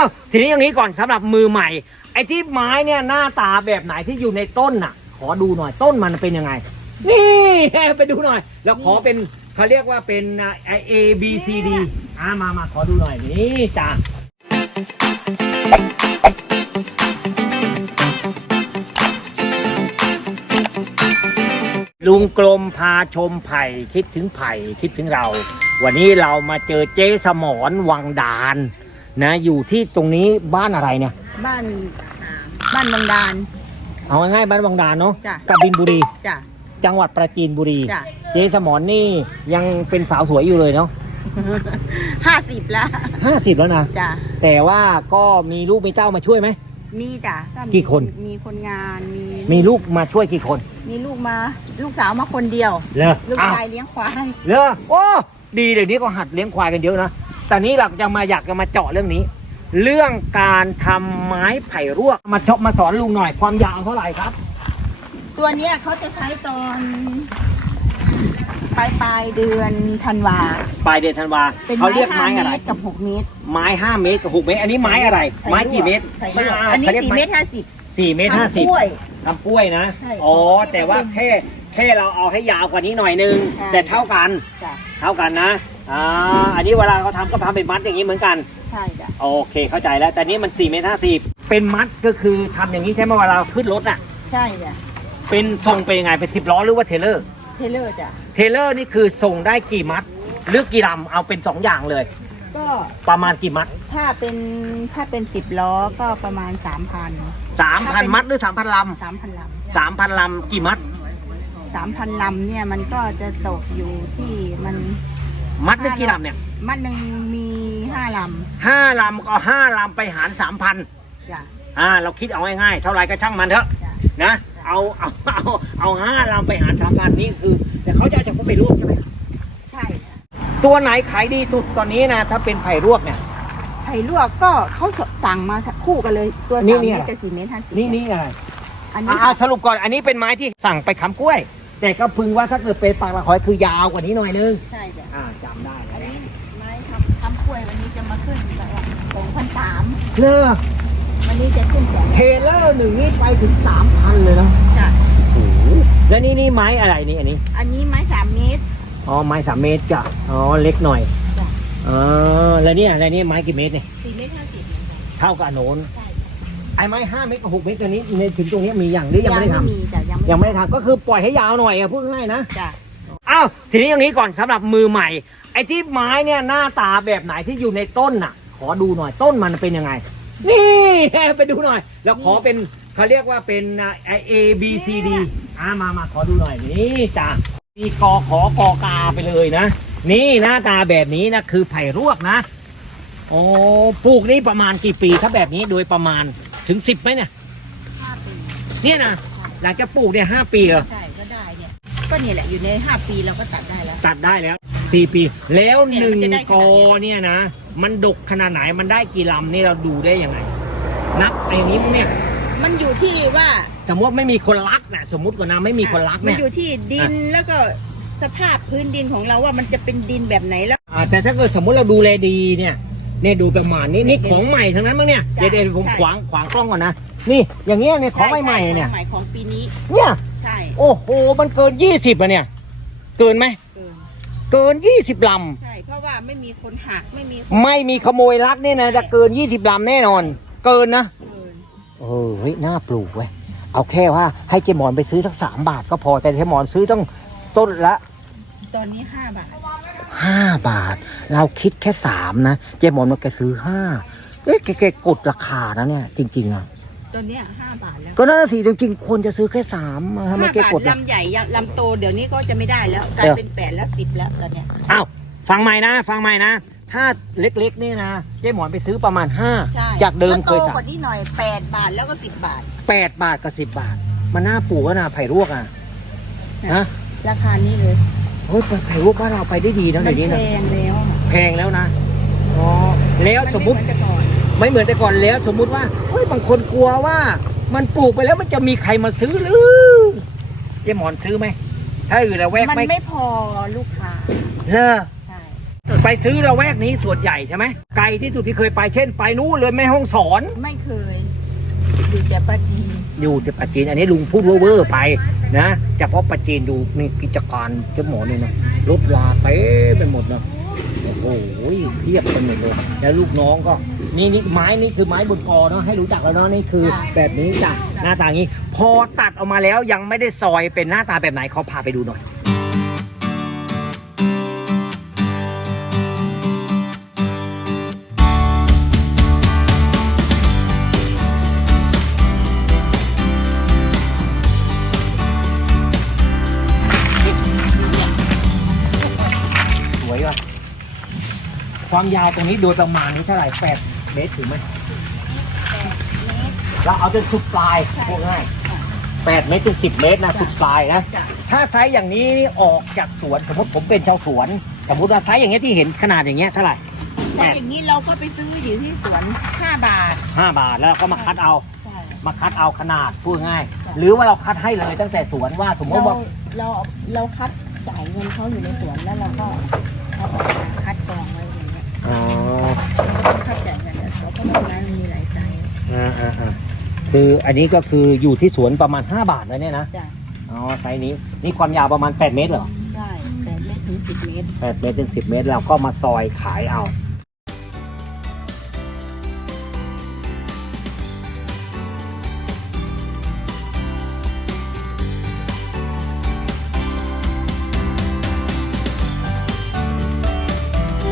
าวทีนี้อย่างนี้ก่อนสำหรับมือใหม่ ไอ้ที่ไม้เนี่ยหน้าตาแบบไหนที่อยู่ในต้นน่ะ ขอดูหน่อยต้นมันเป็นยังไง นี่ไปดูหน่อย แล้วขอเป็นเขาเรียกว่าเป็นอ่า A B C D อ่ามามาขอดูหน่อยนี่จ้าลุงกลมพาชมไผ่คิดถึงไผ่คิดถึงเรา วันนี้เรามาเจอเจ๊สมรวังดาน นะอยู่ที่ตรงนี้บ้านอะไรเนี่ย บ้านบ้านบางดาน เอาง่ายๆบ้านวังดานเนาะจ้ะกบินบุรี จ้ะ จังหวัดปราจีนบุรี จ้ะ เจ๊สมรนี่ยังเป็นสาวสวยอยู่เลยเนาะห้าสิบแล้วห้าสิบแล้วนะ จ้ะ แต่ว่าก็มีลูกมีเจ้ามาช่วยไหม มีจ้ะมีกี่คน มีคนงาน มีมีลูกมาช่วยกี่คนมีลูกมา ลูกสาวมาคนเดียวเลอลูกอ้าวชายเลี้ยงควายเลอโอ้ดีเดี๋ยวนี้ก็หัดเลี้ยงควายกันเยอะนะ แต่นี้เราจะมาอยากจะมาเจาะเรื่องนี้ เรื่องการทำไม้ไผ่รวกมาชอบมาสอนลุงหน่อยความยาวเท่าไหร่ครับ ตัวเนี้ยเขาจะใช้ตอนปลายปลายเดือนธันวาปลายเดือนธันวาเป็นเขาไม้เรียกห้าไม้อะไรเมตรกับหกเมตร ไม้ห้าเมตรกับหกเมตร อันนี้ไม้อะไร ไม้กี่เมตรไผ่ลวกอันนี้ขารียกสี่ไเมตรห้าสิบสี่เมตรห้าสิบกล้วยลำกล้วยนะใช่อ๋อแต่ว่าแค่แค่เราเอาให้ยาวกว่านี้หน่อยนึงใช่แต่เท่ากันจ้ะเท่ากันนะอ่าอันนี้เวลาเขาทำก็ทำเป็นมัดอย่างนี้เหมือนกัน ใช่จ้ะโอเคเข้าใจแล้ว แต่นี้มัน4เมตรห้าสิบเป็นมัดก็คือทำอย่างนี้ใช่ไหมเวลาเราขึ้นรถอะ ใช่จ้ะเป็นทรงเป็นยังไงเป็นสิบล้อหรือว่าเทรลเลอร์ เทเลอร์จ้ะเทรลเลอร์นี่คือส่งได้กี่มัด หรือกี่ลำเอาเป็นสองอย่างเลย ก็ประมาณกี่มัดถ้าเป็นถ้าเป็นสิบล้อก็ประมาณสามพันสามพันมัดหรือสามพันลสามพันลำสามพันลำกี่มัดำสามพันลำเนี่ยมันก็จะตกอยู่ที่มัน มัดหรือกี่ลำเนี่ยมัดหนึ่งมีห้าลห้าลำก็ห้าลำไปหารสามพันำจ้ะ อ่า เราคิดเอาง่ายๆเท่าไรก็ช่างมันเถอะจ้ะ นะเอาเอาเอาเอาห้าลำไปหารสามพันนี่คือแต่เขาจะเอาจากพวกไปลวกใช่ไหมใช่จ้ะตัวไหนขายดีสุดตอนนี้นะถ้าเป็นไผ่ลวกเนี่ย ไผ่ลวกก็เขาสั่งมาคู่กันเลยตัวนี่สามนี่เมอะไรตรกับสี่เมตรห้าสิบนี่นี่อะไร อันนี้อ่าสรุปก่อนอันนี้เป็นไม้ที่สั่งไปค้ำกล้วย แต่ก็พึงว่าถ้าเกิดเป็นปากละคอยคือยาวกว่านี้หน่อยนึง ใช่จ้ะ อ่าจำได้อันแล้วนี้ไม้ทำทำกล้วยวันนี้จะมาขึ้นสองพันสามเลอวันนี้จะขึ้นแสนเทเลอร์หนึ่งนี่ไปถึงสามพันเลยนะจ้ะโอ้โหแล้วนี่นี่ไม้อะไรนี่อันนี้ อันนี้ไม้สามเมตร อ๋อไม้สามเมตรจ้ะอ๋อเล็กหน่อยจ้ะ อ๋อแล้วเนี่ยแล้วนี่ไม้กี่เมตรเนี่ยสี่เมตรห้าสิบเท่ากับอันโน้นใช่ไอ้ไม้ห้าเมตรกับหกเมตรตัวนี้ในถึงตรงนี้มีอย่างหรือยังไม่ได้ทำมีจ้ะยังไม่ยังไม่ได้ทำก็คือปล่อยให้ยาวหน่อยอะพูดง่ายๆนะ จ้ะ อ้าวทีนี้อย่างนี้ก่อนสำหรับมือใหม่ ไอ้ที่ไม้เนี่ยหน้าตาแบบไหนที่อยู่ในต้นน่ะ ขอดูหน่อยต้นมันเป็นยังไง นี่ไปดูหน่อย แล้วขอเป็นเขาเรียกว่าเป็นอ่า A B C D อ่ามามาขอดูหน่อยนี่จ้ะมีกอขอกอกาไปเลยนะ นี่หน้าตาแบบนี้นะคือไผ่รวกนะโอ้ปลูกนี่ประมาณกี่ปีถ้าแบบนี้โดยประมาณถึงสิบไหมเนี่ยห้าปีเนี่ยนะหลังจากปลูกเนี่ยห้าปีเหรอ ก็ได้เนี่ยก็เนี่ยแหละอยู่ในห้าปีเราก็ตัดได้แล้ว ตัดได้แล้วสี่ปี แล้วหนึ่งเนี่ยมันจะได้ขกนาอดนี้ เนี่ยนะ มันดกขนาดไหนมันได้กี่ลำนี่เราดูได้ยังไง นับไอ้นี้พวกเนี่ย มันอยู่ที่ว่าสมมติไม่มีคนรักนะสมมติก่อนนะไม่มีคนรักมัเนี่นยอยู่ที่ดินแล้วก็สภาพพื้นดินของเราว่ามันจะเป็นดินแบบไหนแล้ว อ่าแต่ถ้าเกิดสมมติเราดูแลดีเนี่ยเนี่ยดูประมาณนี้นี่ของใหม่ทั้งนั้นมั้งเนี่ยจ้ะเดี๋ยวเดี๋ยวผมใช่ขวางขวางกล้องก่อนนะ นี่อย่างเงี้ยเนี่ยของใหม่ๆเนี่ย ใหม่ของปีนี้ เนี่ย ใช่โอ้โห มันเกินยี่สิบอะเนี่ย เกินไหม เกินเกินยี่สิบลใช่เพราะว่าไม่มีคนหักไม่มีำไม่มีขโมยรักเนี่ยนะจะเกินยี่สิบลำแน่นอน เกินนะ เกินเออเฮ้ยน่าปลูกเว้ยเอาแค่ว่าให้เจหมอนไปซื้อสักสามบาทก็พอแต่เจหมอนซื้อต้องต้นละตอนนี้ห้าบาทห้าบาท เราคิดแค่สามนะ เจหมอนมันแกซื้อห้าเอ๊ะแกแกกดราคานะเนี่ย จริง ๆอะ ตอนเนี้ยห้าบาทแล้วก็นั่นนะสิจริงๆควรจะซื้อแค่สามอะทำไมห้าแกบาทกดล่ะ ลำใหญ่ยังลำโตเดี๋ยวนี้ก็จะไม่ได้แล้วกลายเออ เป็นแปดแล้วสิบแล้วแล้วเนี่ยอ้าวฟังใหม่นะ ฟังใหม่นะ ถ้าเล็กๆนี่นะเจหมอนไปซื้อประมาณห้าใช่จากเดิมก็เคโตยสากมว่านี้หน่อยแปดบาทแล้วก็สิบบาท แปดบาทกับสิบบาท มันน่าปลูกก็นะไผ่รวกอะฮะราคานี้เลยเฮ้ยไผ่รวกบ้านเราไปได้ดีนะมัเดี๋ยวนี้แพนะงแล้วแพงแล้วนะอ๋อแล้วสมมุติ นไเหอนแต่ก่อน ไม่เหมือนแต่ก่อนแล้ว สมมุติว่าเฮ้ยบางคนกลัวว่า มันปลูกไปแล้วมันจะมีใครมาซื้อหรือเจ๊หมอนซื้อไหมถ้าอยู่ละแวกมันไม่ไม่พอลูกค้าเลอใช่ไปซื้อละแวกนี้ส่วนใหญ่ใช่ไหมไกลที่สุดที่เคยไปเช่น ไปนู้นเลยแม่ห้องสอน ไม่เคย อยู่แต่ปาจีนอยู่ที่ปัจจีนอันนี้ลุงพูดเวอร์ๆไปนะเฉพาะปัจจีนดูนี่กิจการเจ้าหมอนี่นะรถลาเต้ไปหมดนะโอ้โหเทียบกันหมดเลยแล้วลูกน้องก็ นี่นี่ไม้นี่คือไม้บนกอเนาะให้รู้จักแล้วเนาะนี่คือ แบบนี้จ้ะหน้าตาอย่างนี้ พอตัดออกมาแล้วยังไม่ได้ซอยเป็นหน้าตาแบบไหนเขาพาไปดูหน่อยสวยว่ะความยาวตรงนี้โดยประมาณนี้เท่าไหร่แปด เมตรถึงไหมเราเอาจนสุดปลายพูดง่ายแปดเมตรถึงสิบเมตรนะสุดปลายนะจ้ะถ้าไซส์อย่างนี้ออกจากสวนสมมติผมเป็นชาวสวน สมมติว่าไซส์อย่างเงี้ยที่เห็นขนาดอย่างเงี้ยเท่าไหร่ถ้าอย่างนี้เราก็ไปซื้ออยู่ที่สวน5บาทห้าบาทแล้วเราก็มาคัดเอาใช่มาคัดเอาขนาดพูดง่าย หรือว่าเราคัดให้เลยตั้งแต่สวนว่าสมมเราติว่าเราเราคัดจ่ายเงินเขาอยู่ในสวนแล้วเราก็เอาออกมา คืออันนี้ก็คืออยู่ที่สวนประมาณ 5 บาทนะเนี่ยนะจ้ะอ๋อไซส์นี้นี่ความยาวประมาณ 8 เมตรเหรอได้แปดเมตรถึงสิบเมตร 8 เมตรถึง10 เมตรเราก็มาซอยขายเอา